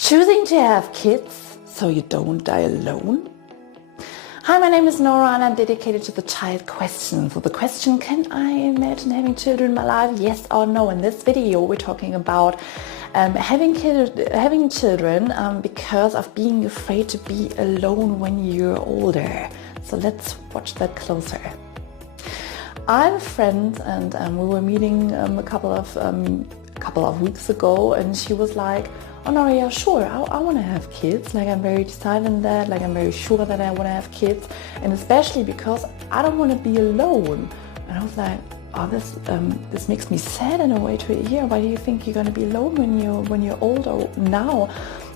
Choosing to have kids so you don't die alone? Hi, my name is Nora and I'm dedicated to the child question. So the question, can I imagine having children in my life? Yes or no? In this video we're talking about having children because of being afraid to be alone when you're older. So let's watch that closer. I have a friend and we were meeting a couple of weeks ago, and she was like, oh no, yeah, sure, I want to have kids. Like, I'm very decided in that, like I'm very sure that I want to have kids, and especially because I don't want to be alone. And I was like, oh, this makes me sad in a way to hear. Why do you think you're going to be alone when you're older now?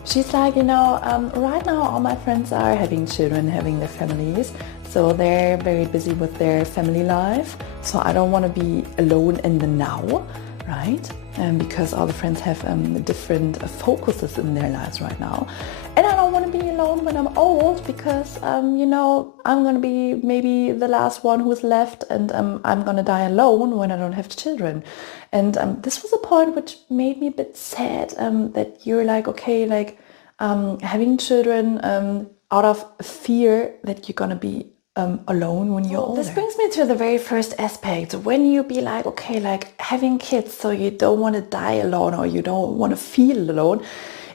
She's like, right now all my friends are having children, having their families, so they're very busy with their family life. So I don't want to be alone in the now, right? Because all the friends have different focuses in their lives right now. And I don't want to be alone when I'm old because, I'm going to be maybe the last one who's left, and I'm going to die alone when I don't have children. And this was a point which made me a bit sad, that you're like, okay, like having children out of fear that you're going to be alone when you're older. This brings me to the very first aspect. When you be like, okay, like having kids so you don't want to die alone or you don't want to feel alone,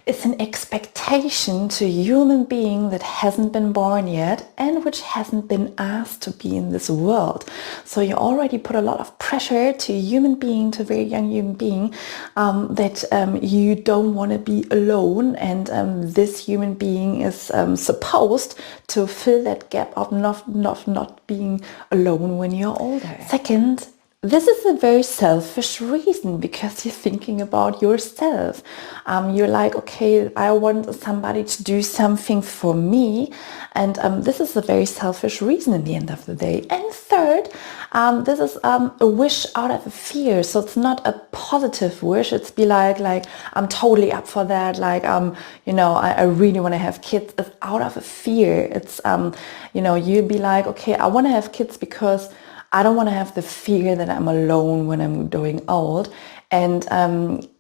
it's an expectation to a human being that hasn't been born yet and which hasn't been asked to be in this world. So you already put a lot of pressure to a human being, to a very young human being, that you don't want to be alone, and this human being is supposed to fill that gap of not being alone when you're older. Second, this is a very selfish reason because you're thinking about yourself. You're like, okay, I want somebody to do something for me. And this is a very selfish reason in the end of the day. And third, this is a wish out of a fear. So it's not a positive wish. It's be like I'm totally up for that. Like, I really want to have kids. It's out of a fear. It's, you'd be like, okay, I want to have kids because I don't want to have the fear that I'm alone when I'm growing old. And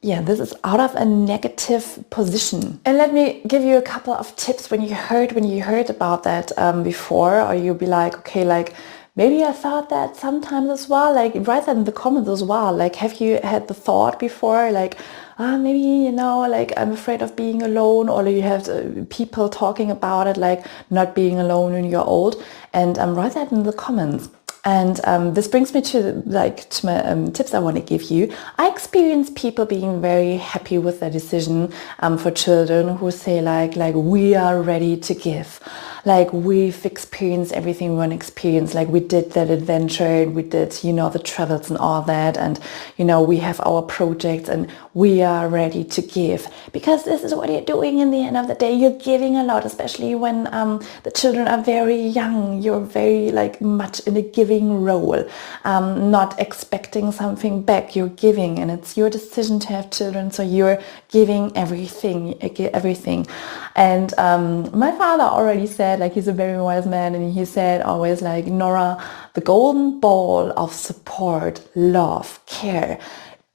this is out of a negative position. And let me give you a couple of tips when you heard about that before, or you'll be like, okay, like maybe I thought that sometimes as well. Like, write that in the comments as well. Like, have you had the thought before, like, maybe, like I'm afraid of being alone, or you have people talking about it, like not being alone when you're old, and write that in the comments. And this brings me to my tips I want to give you. I experience people being very happy with their decision for children who say like we are ready to give. Like, we've experienced everything we want to experience. Like, we did that adventure, we did, the travels and all that. And, we have our projects and we are ready to give. Because this is what you're doing in the end of the day. You're giving a lot, especially when the children are very young. You're very much in a giving role, not expecting something back. You're giving, and it's your decision to have children. So you're giving everything. And my father already said, he's a very wise man, and he said always, Nora, the golden ball of support, love, care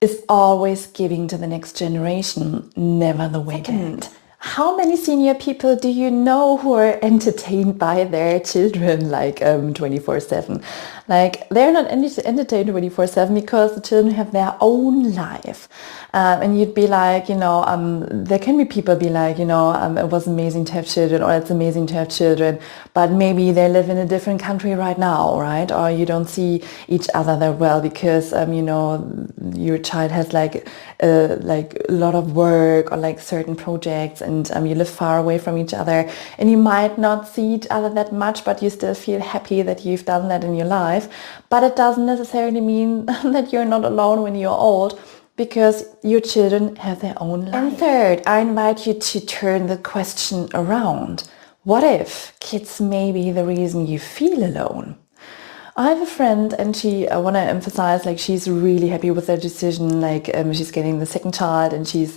is always giving to the next generation, never the way back. How many senior people do you know who are entertained by their children 24/7? They're not entertained 24/7 because the children have their own life. And you'd be like, there can be people be like, it was amazing to have children, or it's amazing to have children, but maybe they live in a different country right now, right? Or you don't see each other that well because, your child has a lot of work or certain projects, and you live far away from each other, and you might not see each other that much, but you still feel happy that you've done that in your life. But it doesn't necessarily mean that you're not alone when you're old, because your children have their own life. And third, I invite you to turn the question around. What if kids may be the reason you feel alone? I have a friend, and I want to emphasize, she's really happy with her decision. She's getting the second child, and she's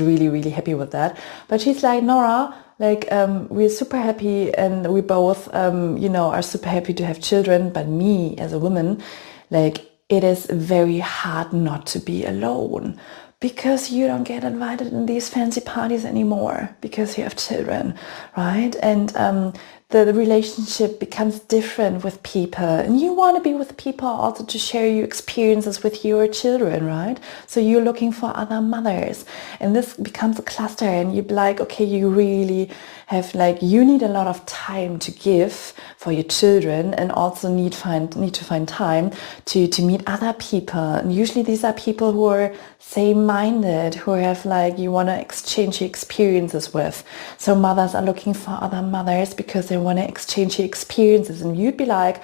really, really happy with that. But she's like, Nora, we're super happy, and we both, are super happy to have children. But me as a woman, it is very hard not to be alone, because you don't get invited in these fancy parties anymore because you have children, right? And the relationship becomes different with people, and you want to be with people also to share your experiences with your children, right? So you're looking for other mothers, and this becomes a cluster, and you'd be like, okay, you really have you need a lot of time to give for your children, and also need to find time to meet other people. And usually these are people who are same-minded, who have you want to exchange your experiences with. So mothers are looking for other mothers because they want to exchange your experiences, and you'd be like,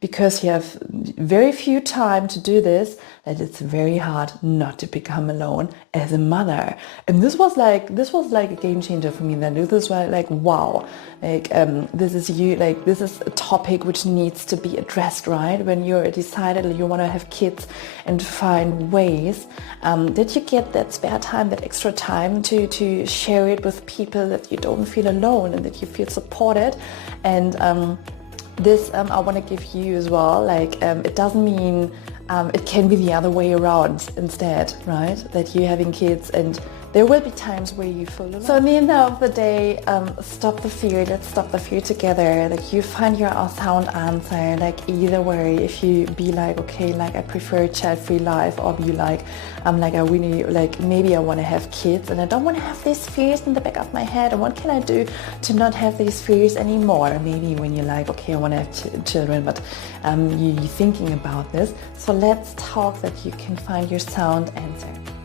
because you have very few time to do this, that it's very hard not to become alone as a mother. And this was like a game changer for me. Then this was wow, this is a topic which needs to be addressed, right? When you're decided you want to have kids, and find ways that you get that spare time, that extra time to share it with people, that you don't feel alone and that you feel supported. And this I want to give you as well, it doesn't mean it can be the other way around instead, right? That you're having kids and there will be times where you feel alone. So at the end of the day, stop the fear. Let's stop the fear together. You find your sound answer. Either way, if you be okay, I prefer a child-free life, or be I really maybe I want to have kids and I don't want to have these fears in the back of my head. And what can I do to not have these fears anymore? Maybe when you're okay, I want to have children, but you're thinking about this. So let's talk that you can find your sound answer.